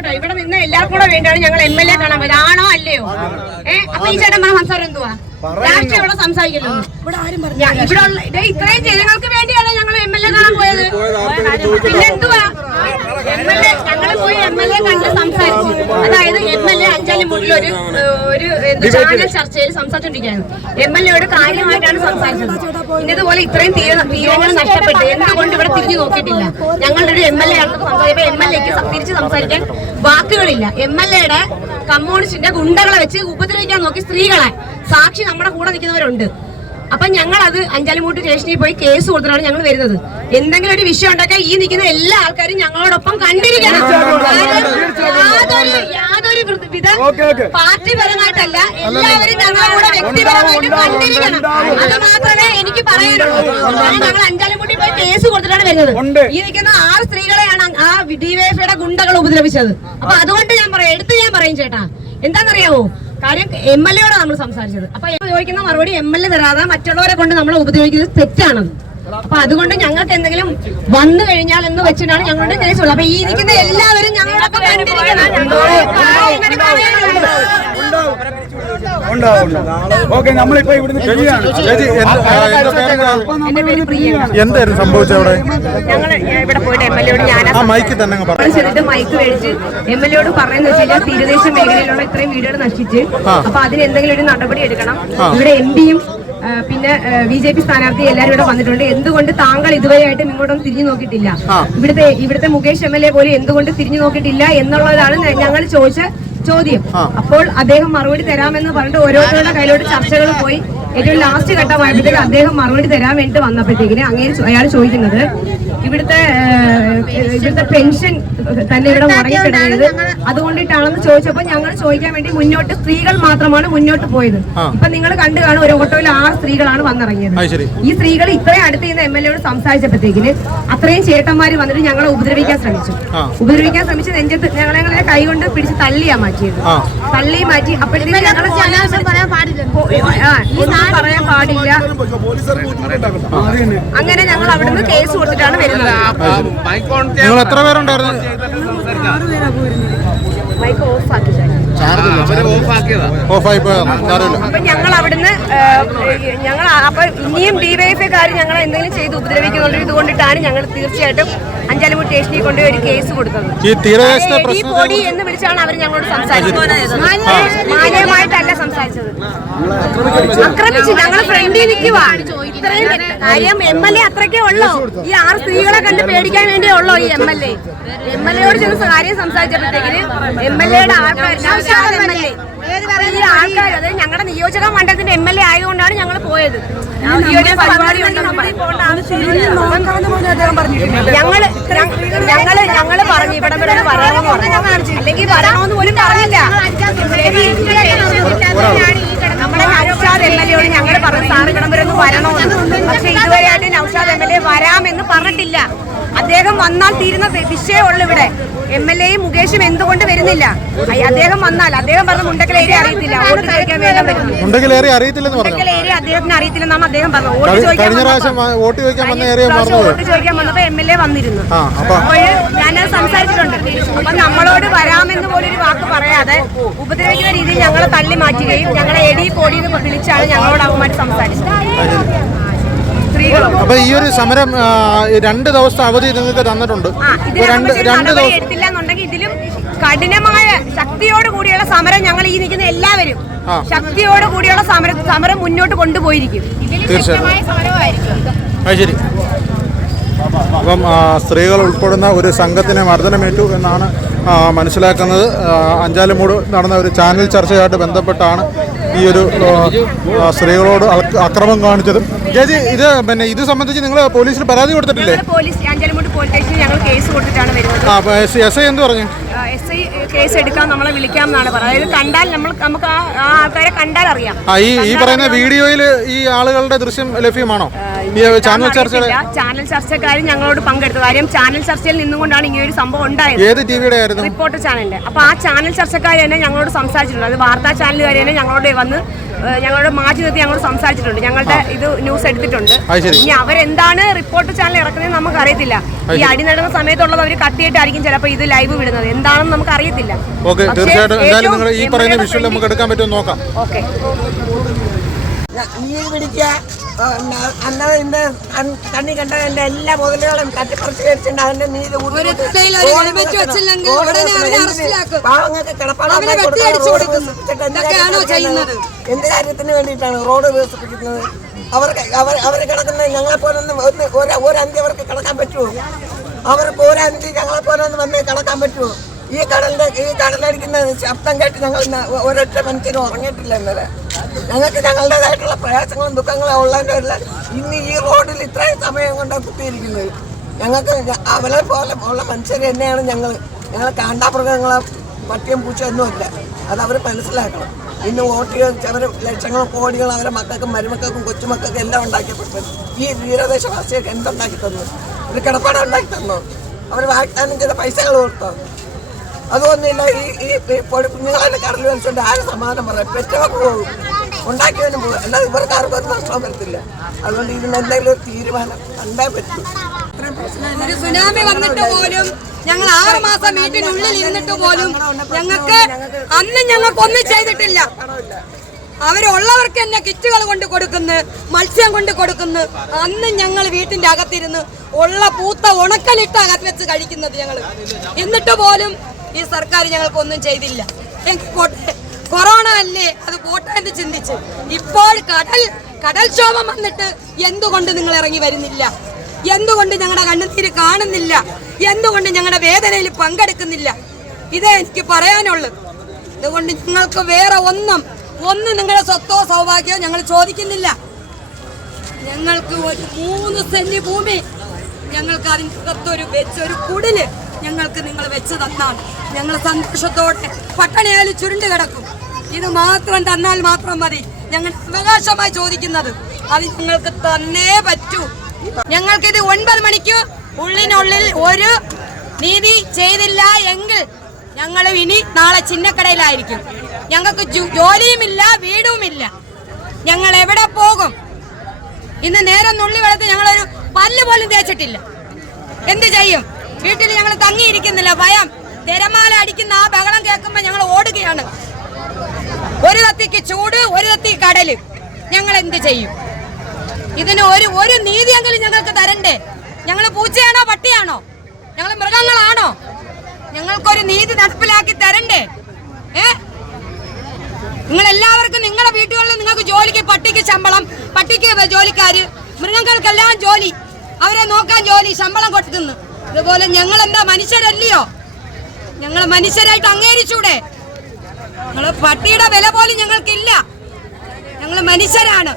ചോദിച്ചോട്ടെ ഇവിടെ നിന്ന് എല്ലാവർക്കും കൂടെ വേണ്ടിയാണ് ഞങ്ങൾ എം എൽ എ കാണാൻ പോയത്. ആണോ അല്ലയോ? ഏഹ് അപ്പൊ ഈ ചേട്ടൻ പറഞ്ഞ സംസാരം എന്തുവാ? രാഷ്ട്രീയം ഇവിടെ സംസാരിക്കല്ലോ ഞാൻ ഇവിടെ ഇത്രയും ജനങ്ങൾക്ക് വേണ്ടിയാണ് ഞങ്ങൾ എം എൽ എ കാണാൻ പോയത്. പിന്നെ എന്തുവാ എം എൽ എ ഞങ്ങൾ പോയി എം എൽ എ കണ്ട് സംസാരിച്ചു. അതായത് എം എൽ എ അഞ്ചാലും മുകളിൽ ഒരു ഒരു ചാനൽ ചർച്ചയിൽ സംസാരിച്ചോണ്ടിരിക്കുകയാണ്. എം എൽ എയോട് കാര്യമായിട്ടാണ് സംസാരിച്ചത്. പിന്നെ ഇതുപോലെ ഇത്രയും തീര തീരങ്ങൾ നഷ്ടപ്പെട്ട് എന്തുകൊണ്ട് ഇവിടെ തിരിഞ്ഞു നോക്കിയിട്ടില്ല? ഞങ്ങളുടെ ഒരു എം എൽ എ ആണെന്ന് സംസാരിച്ചപ്പോൾ എം എൽ എക്ക് തിരിച്ച് സംസാരിക്കാൻ വാക്കുകളില്ല. എം എൽ എയുടെ കമ്മ്യൂണിസ്റ്റിന്റെ ഗുണ്ടകളെ വെച്ച് ഉപദ്രവിക്കാൻ നോക്കി സ്ത്രീകളെ. സാക്ഷി നമ്മുടെ കൂടെ നിൽക്കുന്നവരുണ്ട്. അപ്പൊ ഞങ്ങൾ അത് അഞ്ചാലിമൂട്ട് സ്റ്റേഷനിൽ പോയി കേസ് കൊടുത്തിട്ടാണ് ഞങ്ങൾ വരുന്നത്. എന്തെങ്കിലും ഒരു വിഷയം ഉണ്ടാക്കാൻ ഈ നിൽക്കുന്ന എല്ലാ ആൾക്കാരും ഞങ്ങളോടൊപ്പം കണ്ടിരിക്കണം. യാതൊരു യാതൊരു വിധ പാർട്ടി പരമായിട്ടല്ല എല്ലാവരും ഞങ്ങളെ കൂടെ വ്യക്തിപരമായിട്ട് കണ്ടിരിക്കണം. അത് മാത്രമേ എനിക്ക് പറയാനുള്ളൂ. ഞങ്ങൾ അഞ്ചാലിമൂട്ടി പോയി കേസ് കൊടുത്തിട്ടാണ് വരുന്നത്. ഈ നിൽക്കുന്ന ആറ് സ്ത്രീകളെയാണ് ആ ഡിവൈഎഫ്ഐയുടെ ഗുണ്ടകൾ ഉപദ്രവിച്ചത്. അപ്പൊ അതുകൊണ്ട് ഞാൻ പറയാം എടുത്ത് ഞാൻ പറയും ചേട്ടാ. എന്താണെന്നറിയാമോ കാര്യം എം എൽ എയോടാണ് നമ്മൾ സംസാരിച്ചത്. അപ്പൊ ചോദിക്കുന്ന മറുപടി എം എൽ എ തരാതെ മറ്റുള്ളവരെ കൊണ്ട് നമ്മൾ ഉപദ്രവിക്കുന്നത് തെറ്റാണത്. അപ്പൊ അതുകൊണ്ട് ഞങ്ങൾക്ക് എന്തെങ്കിലും വന്നു കഴിഞ്ഞാൽ എന്ന് വെച്ചിട്ടാണ് ഞങ്ങളുടെ കേസുള്ളത് അപ്പൊ ഈ ഇരിക്കുന്ന എല്ലാവരും ഞങ്ങളൊക്കെ കണ്ടിരിക്കണം. ഓക്കെ നമ്മളിപ്പോ ഇവിടുന്ന് എന്തായിരുന്നു സംഭവിച്ചത് അവിടെ? ആ മൈക്ക് തന്നെ മൈക്ക് മേടിച്ച് എം എൽ എയോട് പറയുന്നത് വെച്ച് കഴിഞ്ഞാൽ തീരദേശ മേഖലയിലുള്ള ഇത്രയും വീടുകൾ നശിച്ച്. അപ്പൊ അതിന് എന്തെങ്കിലും ഒരു നടപടി എടുക്കണം. ഇവിടെ എം പിയും പിന്നെ ബി ജെ പി സ്ഥാനാർത്ഥി എല്ലാവരും ഇവിടെ വന്നിട്ടുണ്ട്. എന്തുകൊണ്ട് താങ്കൾ ഇതുവരെയായിട്ടും ഇങ്ങോട്ടൊന്നും തിരിഞ്ഞു നോക്കിയിട്ടില്ല? ഇവിടുത്തെ ഇവിടുത്തെ മുകേഷ് എം എൽ എ പോലും എന്തുകൊണ്ട് തിരിഞ്ഞു നോക്കിയിട്ടില്ല എന്നുള്ളതാണ് ഞങ്ങൾ ചോദിച്ച ചോദ്യം. അപ്പോൾ അദ്ദേഹം മറുപടി തരാമെന്ന് പറഞ്ഞിട്ട് ഓരോരുത്തരുടെ കയ്യിലോട്ട് ചർച്ചകൾ പോയി. ഏറ്റവും ലാസ്റ്റ് ഘട്ടമായപ്പോഴത്തേക്ക് അദ്ദേഹം മറുപടി തരാൻ വേണ്ടി വന്നപ്പോഴത്തേക്കിന് അങ്ങനെ അയാൾ ചോദിക്കുന്നത് ഇവിടുത്തെ ഇവിടുത്തെ പെൻഷൻ തന്നെ ഇവിടെ മുടങ്ങി കിടന്നത് അതുകൊണ്ടിട്ടാണെന്ന് ചോദിച്ചപ്പോൾ ഞങ്ങൾ ചോദിക്കാൻ വേണ്ടി മുന്നോട്ട് സ്ത്രീകൾ മാത്രമാണ് മുന്നോട്ട് പോയത്. ഇപ്പൊ നിങ്ങൾ കണ്ടു കാണും ഒരു ഓട്ടോയിൽ ആറ് സ്ത്രീകളാണ് വന്നിറങ്ങിയത്. ഈ സ്ത്രീകൾ ഇത്രയും അടുത്ത് ചെയ്യുന്ന എം എൽ എയോട് സംസാരിച്ചപ്പോഴത്തേക്കിന് അത്രയും ചേട്ടന്മാര് വന്നിട്ട് ഞങ്ങളെ ഉപദ്രവിക്കാൻ ശ്രമിച്ചു. ഉപദ്രവിക്കാൻ ശ്രമിച്ച് നെഞ്ചത്ത് ഞങ്ങളെ ഞങ്ങളെ കൈ കൊണ്ട് പിടിച്ച് തള്ളിയാ മാറ്റിയത്. തള്ളി മാറ്റി അപ്പോഴത്തേക്ക് ഞങ്ങളെ പറയാൻ പാടില്ല. അങ്ങനെ ഞങ്ങൾ അവിടുന്ന് കേസ് കൊടുത്തിട്ടാണ് വരുന്നത്. നിങ്ങൾ എത്ര പേരുണ്ടായിരുന്നു? മൈക്ക് ഓഫ് ആക്കി ഓഫായി അപ്പൊ ഞങ്ങൾ അവിടുന്ന് ഞങ്ങൾ അപ്പൊ ഇനിയും ഡിവൈഎഫ്ഐക്കാർ ഞങ്ങളെ എന്തെങ്കിലും ചെയ്ത് ഉപദ്രവിക്കുന്നുണ്ട് ഇതുകൊണ്ടിട്ടാണ് ഞങ്ങൾ തീർച്ചയായിട്ടും അഞ്ചാലുമൂട് സ്റ്റേഷനിൽ കൊണ്ടുപോയി ഒരു കേസ് കൊടുക്കുന്നത് ഈ പൊടി എന്ന് വിളിച്ചാണ് അവർ ഞങ്ങളോട് സംസാരിച്ചത്. മാന്യമായിട്ടല്ല സംസാരിച്ചത്. ആക്രമിച്ചു ഞങ്ങൾ ഫ്രണ്ടിൽ നിൽക്കുവാ. ഇത്രയും കാര്യം എം എൽ എ അത്രയ്ക്കേ ഉള്ളൂ? ഈ ആറ് സ്ത്രീകളെ കണ്ട് പേടിക്കാൻ വേണ്ടിയേ ഉള്ളൂ ഈ M L A M L എയോട് ചെന്ന് കാര്യം സംസാരിച്ചപ്പോഴത്തേക്കിന് എം എൽ എയുടെ ആൾക്കാർ അത് ഞങ്ങളുടെ നിയോജക മണ്ഡലത്തിന്റെ എം എൽ എ ആയതുകൊണ്ടാണ് ഞങ്ങൾ പോയത്. ഞങ്ങൾ ഞങ്ങൾ ഞങ്ങൾ പറഞ്ഞു ഇവിടെ വരണമെന്ന് പറഞ്ഞു അല്ലെങ്കിൽ വരണമെന്ന് പോലും പറഞ്ഞില്ല നമ്മുടെ നൗഷാദ് എം എൽ എയോട് ഞങ്ങൾ പറഞ്ഞു സാർ ഇവിടം വരെ ഒന്ന് വരണമെന്ന് പക്ഷെ ഇതുവരെയായിട്ട് നൗഷാദ് എം എൽ എ വരാമെന്ന് പറഞ്ഞിട്ടില്ല. അദ്ദേഹം വന്നാൽ തീരുന്ന വിഷയമുള്ള ഇവിടെ. എം എൽ എയും മുകേഷും എന്തുകൊണ്ട് വരുന്നില്ല? അദ്ദേഹം വന്നാൽ അദ്ദേഹം പറഞ്ഞ മുണ്ടക്കലേരി ഏരിയ അറിയത്തില്ല. വോട്ട് ചോദിക്കാൻ വേണ്ട മുണ്ടക്കലേരി ഏറെ അറിയത്തില്ലെന്ന് മുണ്ടക്കൽ ഏരിയ അദ്ദേഹത്തിന് അറിയത്തില്ലെന്നാണ് അദ്ദേഹം പറഞ്ഞത് വോട്ട് ചോദിക്കാൻ വോട്ട് ചോദിക്കാൻ ഏരിയ വന്നപ്പോ എം എൽ എ വന്നിരുന്നു. അപ്പോൾ ഞാനത് സംസാരിച്ചിട്ടുണ്ട്. അപ്പൊ നമ്മളോട് വരാമെന്ന് പോലും ഒരു വാക്ക് പറയാതെ ഉപദ്രവിക്കുന്ന രീതിയിൽ ഞങ്ങളെ തള്ളി മാറ്റുകയും ഞങ്ങളെ എടി പൊടി വിളിച്ചാണ് ഞങ്ങളോട് അവന്മാർ സംസാരിച്ചത്. അപ്പൊ ഈ ഒരു സമരം രണ്ട് ദിവസത്തെ അവധി നിങ്ങൾക്ക് തന്നിട്ടുണ്ട്. രണ്ട് രണ്ട് ദിവസം ഇതിലും കഠിനമായ ശക്തിയോട് കൂടിയുള്ള സമരം ഞങ്ങൾ ഈ നിൽക്കുന്ന എല്ലാവരും ശക്തിയോട് കൂടിയുള്ള സമരം സമരം മുന്നോട്ട് കൊണ്ടുപോയിരിക്കും. ശരി. അപ്പം സ്ത്രീകൾ ഉൾപ്പെടുന്ന ഒരു സംഘത്തിനെ മർദ്ദനമേറ്റു എന്നാണ് മനസ്സിലാക്കുന്നത് അഞ്ചാലുമൂട് നടന്ന ഒരു ചാനൽ ചർച്ചയായിട്ട് ബന്ധപ്പെട്ടാണ് ഈ ഒരു സ്ത്രീകളോട് അക്ര- അക്രമം കാണിച്ചതും. ചേച്ചി ഇത് പിന്നെ ഇത് സംബന്ധിച്ച് നിങ്ങൾ പോലീസിൽ പരാതി കൊടുത്തിട്ടില്ലേ? പോലീസ് ഞങ്ങൾ കേസ് കൊടുത്തിട്ടാണ് വരുന്നത്. ആ എസ് ഐ എന്ത് പറഞ്ഞു? എസ് ഐ കേസ് എടുക്കാൻ നമ്മളെ വിളിക്കാം എന്നാണ് പറയുന്നത്. അതായത് കണ്ടാൽ നമ്മൾ നമുക്ക് ആ ആ ആൾക്കാരെ കണ്ടാൽ അറിയാം. ഈ ഈ പറയുന്ന വീഡിയോയിൽ ഈ ആളുകളുടെ ദൃശ്യം ലഭ്യമാണോ? ചാനൽ അറിയത്തില്ല. ചാനൽ ചർച്ചക്കാരും ഞങ്ങളോട് പങ്കെടുത്തു കാര്യം ചാനൽ ചർച്ചയിൽ നിന്നുകൊണ്ടാണ് ഇങ്ങനെ ഒരു സംഭവം ഉണ്ടായത്. ഏത് ടി വിയുടെ ആയിരുന്നു? റിപ്പോർട്ടർ ചാനലിന്റെ. അപ്പൊ ആ ചാനൽ ചർച്ചക്കാർ തന്നെ ഞങ്ങളോട് സംസാരിച്ചിട്ടുണ്ട്. അത് വാർത്താ ചാനലുകാർ തന്നെ ഞങ്ങളോട് വന്ന് ഞങ്ങളോട് മാറ്റി നിർത്തി ഞങ്ങളോട് സംസാരിച്ചിട്ടുണ്ട്. ഞങ്ങളുടെ ഇത് ന്യൂസ് എടുത്തിട്ടുണ്ട്. ഇനി അവരെന്താണ് റിപ്പോർട്ട് ചാനൽ ഇറക്കുന്നത് നമുക്ക് അറിയത്തില്ല ഈ അടി നടന്ന സമയത്തുള്ളത് അവർ കട്ടിയിട്ടായിരിക്കും ചിലപ്പോൾ ഇത് ലൈവ് വിടുന്നത്. എന്താണെന്ന് നമുക്ക് അറിയത്തില്ല ഓക്കെ തീർച്ചയായിട്ടും എന്തായാലും നിങ്ങൾ ഈ പറയുന്ന വിഷയം വിഷ്വൽ നമുക്ക് എടുക്കാൻ പറ്റുമോ നോക്കാം. ഓക്കെ നീ ഇന്ന് കണ്ണി കണ്ട എന്റെ എല്ലാ മുതലുകളും തട്ടിപ്പറിച്ച് കഴിച്ചിട്ടുണ്ട് അവന്റെ നീതി. പാവങ്ങൾക്ക് എന്ത് കാര്യത്തിന് വേണ്ടിയിട്ടാണ് റോഡ് വികസിപ്പിക്കുന്നത് അവർക്ക് അവർ അവർ കിടക്കുന്ന ഞങ്ങളെ പോലെ ഒന്ന് ഒരു അന്തി അവർക്ക് കിടക്കാൻ പറ്റുമോ? അവർക്ക് ഒരു അന്തി ഞങ്ങളെ പോലെ ഒന്ന് വന്ന് കിടക്കാൻ പറ്റുമോ? ഈ കടലിന്റെ ഈ കടലടിക്കുന്ന ശബ്ദം കേട്ട് ഞങ്ങൾ ഒരൊറ്റ മനുഷ്യനും ഉറങ്ങിയിട്ടില്ല ഇന്നലെ. ഞങ്ങൾക്ക് ഞങ്ങളുടേതായിട്ടുള്ള പ്രയാസങ്ങളും ദുഃഖങ്ങളും ഉള്ളതിന്റെ ഇന്ന് ഈ റോഡിൽ ഇത്രയും സമയം കൊണ്ടാണ് കുത്തിയിരിക്കുന്നത്. ഞങ്ങൾക്ക് അവരെ പോലെ ഉള്ള മനുഷ്യർ തന്നെയാണ് ഞങ്ങൾ ഞങ്ങൾ കാണ്ടാമൃഗങ്ങളെ പട്ടിയും പൂച്ചയൊന്നുമല്ല അത് അവർ മനസ്സിലാക്കണം. ഇന്ന് വോട്ട് അവർ ലക്ഷങ്ങളും കോടികളും അവരെ മക്കൾക്കും മരുമക്കൾക്കും കൊച്ചുമക്കൾക്കും എല്ലാം ഉണ്ടാക്കിയപ്പെട്ടു ഈ തീരദേശവാസികൾക്ക് എന്തുണ്ടാക്കി തന്നു? ഒരു കിടപ്പാടം ഉണ്ടാക്കി തന്നു? അവർ വാഗ്ദാനം ചെയ്ത പൈസകൾ കൊടുത്തോ? അതൊന്നുമില്ല ഈ ഈ കുഞ്ഞുങ്ങളെ കടലിൽ വലിച്ചുകൊണ്ട് ആരും സമാധാനം പറയാം പെറ്റവർക്ക് പോകും ഉണ്ടാക്കിയവനും പോകും അല്ലാതെ ഇവർക്ക് ആർക്കും നഷ്ടം വരത്തില്ല. അതുകൊണ്ട് ഇതിന് എന്തെങ്കിലും ഒരു തീരുമാനം കണ്ടേ പറ്റൂ. സുനാമി വന്നിട്ട് പോലും ഞങ്ങൾ ആറ് മാസം വീട്ടിനുള്ളിൽ ഇരുന്നിട്ട് പോലും ഞങ്ങൾക്ക് അന്ന് ഞങ്ങൾക്ക് ഒന്നും ചെയ്തിട്ടില്ല. അവരുള്ളവർക്ക് തന്നെ കിറ്റുകൾ കൊണ്ട് കൊടുക്കുന്നു മത്സ്യം കൊണ്ട് കൊടുക്കുന്നു. അന്ന് ഞങ്ങൾ വീട്ടിന്റെ അകത്തിരുന്ന് ഉള്ള പൂത്ത ഉണക്കലിട്ട് അകത്ത് വെച്ച് കഴിക്കുന്നത് ഞങ്ങൾ. എന്നിട്ട് പോലും ഈ സർക്കാർ ഞങ്ങൾക്ക് ഒന്നും ചെയ്തില്ല. കൊറോണ അല്ലേ? അത് പോട്ടെ എന്ന് ചിന്തിച്ച് ഇപ്പോൾ കടൽ കടൽക്ഷോഭം വന്നിട്ട് എന്തുകൊണ്ട് നിങ്ങൾ ഇറങ്ങി വരുന്നില്ല? എന്തുകൊണ്ട് ഞങ്ങളുടെ കണ്ണുനീര് കാണുന്നില്ല? എന്തുകൊണ്ട് ഞങ്ങളുടെ വേദനയിൽ പങ്കെടുക്കുന്നില്ല? ഇതേ എനിക്ക് പറയാനുള്ളൂ. അതുകൊണ്ട് നിങ്ങൾക്ക് വേറെ ഒന്നും ഒന്നും നിങ്ങളുടെ സ്വത്തോ സൗഭാഗ്യമോ ഞങ്ങൾ ചോദിക്കുന്നില്ല. ഞങ്ങൾക്ക് ഒരു മൂന്ന് സെന്റ് ഭൂമി ഞങ്ങൾക്ക് അതിനകത്തൊരു വെച്ചൊരു കുടിൽ ഞങ്ങൾക്ക് നിങ്ങൾ വെച്ച് തന്നാൽ ഞങ്ങൾ സന്തോഷത്തോടെ പട്ടണിയായാലും ചുരുണ്ട് കിടക്കും. ഇത് മാത്രം തന്നാൽ മാത്രം മതി. ഞങ്ങൾ അവകാശമായി ചോദിക്കുന്നത് അത് ഞങ്ങൾക്ക് തന്നേ പറ്റൂ. ഞങ്ങൾക്കിത് ഒൻപത് മണിക്ക് ഉള്ളിനുള്ളിൽ ഒരു നീതി ചെയ്തില്ല എങ്കിൽ ഞങ്ങൾ ഇനി നാളെ ചിന്നക്കടയിലായിരിക്കും. ഞങ്ങൾക്ക് ജോലിയുമില്ല വീടുമില്ല. ഞങ്ങൾ എവിടെ പോകും? ഇന്ന് നേരം നുള്ളി വെള്ളത്തിൽ ഞങ്ങളൊരു പല്ല് പോലും തേച്ചിട്ടില്ല. എന്ത് ചെയ്യും? വീട്ടിൽ ഞങ്ങൾ തങ്ങിയിരിക്കുന്നില്ല ഭയം. തിരമാല അടിക്കുന്ന ആ ബഹളം കേൾക്കുമ്പോൾ ഞങ്ങൾ ഓടുകയാണ്. ഒരു തത്തിക്ക് ചൂട് ഒരു തത്തി കടൽ. ഞങ്ങൾ എന്ത് ചെയ്യും? ഇതിന് ഒരു ഒരു നീതിയെങ്കിലും ഞങ്ങൾക്ക് തരണ്ടേ? ഞങ്ങൾ പൂച്ചയാണോ പട്ടിയാണോ? ഞങ്ങൾ മൃഗങ്ങളാണോ? ഞങ്ങൾക്കൊരു നീതി നടപ്പിലാക്കി തരണ്ടേ? ഏ? നിങ്ങൾ എല്ലാവർക്കും നിങ്ങളുടെ വീട്ടുകളിൽ നിങ്ങൾക്ക് ജോലിക്ക് പട്ടിക്ക് ശമ്പളം പട്ടിക്ക് ജോലിക്കാര് മൃഗങ്ങൾക്കെല്ലാം ജോലി. അവരെ നോക്കാൻ ജോലി ശമ്പളം കൊടുക്കുന്നു ഇതുപോലെ ഞങ്ങൾ എന്താ മനുഷ്യരല്ലയോ? ഞങ്ങൾ മനുഷ്യരായിട്ട് അംഗീകരിച്ചൂടെ? ഞങ്ങൾ പട്ടിയുടെ വില പോലും ഞങ്ങൾക്കില്ല. ഞങ്ങൾ മനുഷ്യരാണ്.